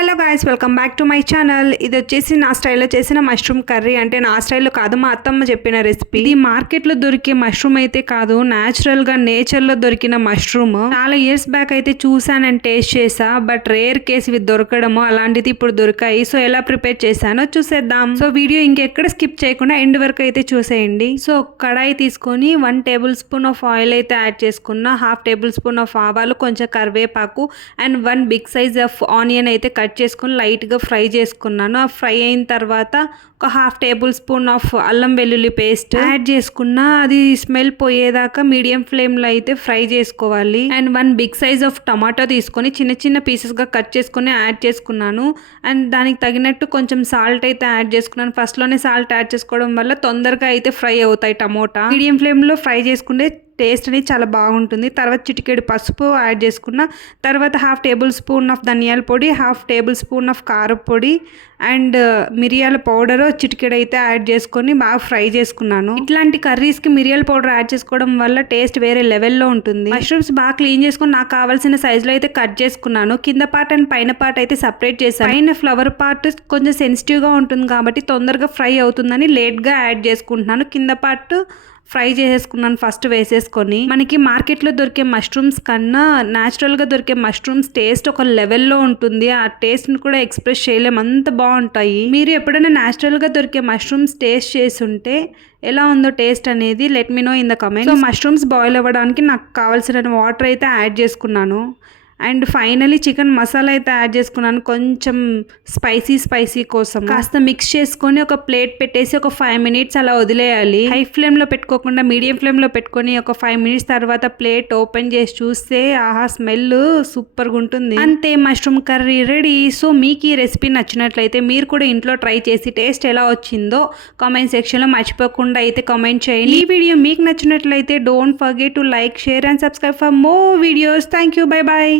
Hello guys, welcome back to my channel. ఇది వచ్చేసి నా స్టైల్లో చేసిన మష్రూమ్ కర్రీ. అంటే నా స్టైల్లో కాదు, మా అత్తమ్మ చెప్పిన రెసిపీ. ఇది మార్కెట్లో దొరికే మష్రూమ్ అయితే కాదు, న్యాచురల్గా నేచర్లో దొరికిన మష్రూమ్. చాలా ఇయర్స్ బ్యాక్ అయితే చూసాను అండ్ టేస్ట్ చేసా, బట్ రేర్ కేసు ఇవి దొరకడము అలాంటిది ఇప్పుడు దొరికాయి. సో ఎలా ప్రిపేర్ చేశానో చూసేద్దాం. సో వీడియో ఇంకెక్కడ స్కిప్ చేయకుండా ఎండ్ వరకు అయితే చూసేయండి. సో కడాయి తీసుకొని 1 టేబుల్ స్పూన్ ఆఫ్ ఆయిల్ అయితే యాడ్ చేసుకున్న, 1/2 టేబుల్ స్పూన్ ఆఫ్ ఆవాలు, కొంచెం కరివేపాకు and 1 big size of onion అయితే కట్ చేసుకుని లైట్గా ఫ్రై చేసుకున్నాను. ఆ ఫ్రై అయిన తర్వాత ఒక 1/2 టేబుల్ స్పూన్ ఆఫ్ అల్లం వెల్లుల్లి పేస్ట్ యాడ్ చేసుకున్నా. అది స్మెల్ పోయేదాకా మీడియం ఫ్లేమ్లో అయితే ఫ్రై చేసుకోవాలి. And 1 big size of tomato తీసుకొని చిన్న చిన్న పీసెస్గా కట్ చేసుకొని యాడ్ చేసుకున్నాను. అండ్ దానికి తగినట్టు కొంచెం సాల్ట్ అయితే యాడ్ చేసుకున్నాను. ఫస్ట్లోనే సాల్ట్ యాడ్ చేసుకోవడం వల్ల తొందరగా అయితే ఫ్రై అవుతాయి టమోటా. మీడియం ఫ్లేమ్లో ఫ్రై చేసుకుంటే టేస్ట్ అనేది చాలా బాగుంటుంది. తర్వాత చిటికెడు పసుపు యాడ్ చేసుకున్న, తర్వాత 1/2 టేబుల్ స్పూన్ ఆఫ్ ధనియాల పొడి, 1/2 టేబుల్ స్పూన్ ఆఫ్ కారపొడి అండ్ మిరియాల పౌడర్ చిటికెడు అయితే యాడ్ చేసుకొని బాగా ఫ్రై చేసుకున్నాను. ఇట్లాంటి కర్రీస్కి మిరియాల పౌడర్ యాడ్ చేసుకోవడం వల్ల టేస్ట్ వేరే లెవెల్లో ఉంటుంది. మష్రూమ్స్ బాగా క్లీన్ చేసుకొని నాకు కావాల్సిన సైజులో అయితే కట్ చేసుకున్నాను. కింద పార్ట్ అండ్ పైన పార్ట్ అయితే సపరేట్ చేశాను. పైన ఫ్లవర్ పార్ట్ కొంచెం సెన్సిటివ్గా ఉంటుంది కాబట్టి తొందరగా ఫ్రై అవుతుందని లేట్గా యాడ్ చేసుకుంటున్నాను. కింద పార్ట్ ఫ్రై చేసేసుకున్నాను ఫస్ట్ వేసేసుకొని. మనకి మార్కెట్లో దొరికే మష్రూమ్స్ కన్నా న్యాచురల్గా దొరికే మష్రూమ్స్ టేస్ట్ ఒక లెవెల్లో ఉంటుంది. ఆ టేస్ట్ని కూడా ఎక్స్ప్రెస్ చేయలేము, అంత బాగుంటాయి. మీరు ఎప్పుడైనా న్యాచురల్గా దొరికే మష్రూమ్స్ టేస్ట్ చేసి ఉంటే ఎలా ఉందో టేస్ట్ అనేది let me know in the comment. So mushrooms boil అవ్వడానికి నాకు కావాల్సిన వాటర్ అయితే యాడ్ చేసుకున్నాను. అండ్ ఫైనలీ చికెన్ మసాలా అయితే యాడ్ చేసుకున్నాను, కొంచెం స్పైసీ కోసం. కాస్త మిక్స్ చేసుకొని ఒక ప్లేట్ పెట్టేసి ఒక 5 మినిట్స్ అలా వదిలేయాలి. హై ఫ్లేమ్లో పెట్టుకోకుండా మీడియం ఫ్లేమ్లో పెట్టుకొని ఒక 5 మినిట్స్ తర్వాత ప్లేట్ ఓపెన్ చేసి చూస్తే ఆహా, స్మెల్ సూపర్గా ఉంటుంది. అంతే, మష్రూమ్ కర్రీ రెడీ. సో మీకు ఈ రెసిపీ నచ్చినట్లయితే మీరు కూడా ఇంట్లో ట్రై చేసి టేస్ట్ ఎలా వచ్చిందో కామెంట్ సెక్షన్లో మర్చిపోకుండా అయితే కామెంట్ చేయండి. ఈ వీడియో మీకు నచ్చినట్లయితే don't forget to like, share and subscribe for more videos. Thank you, bye bye.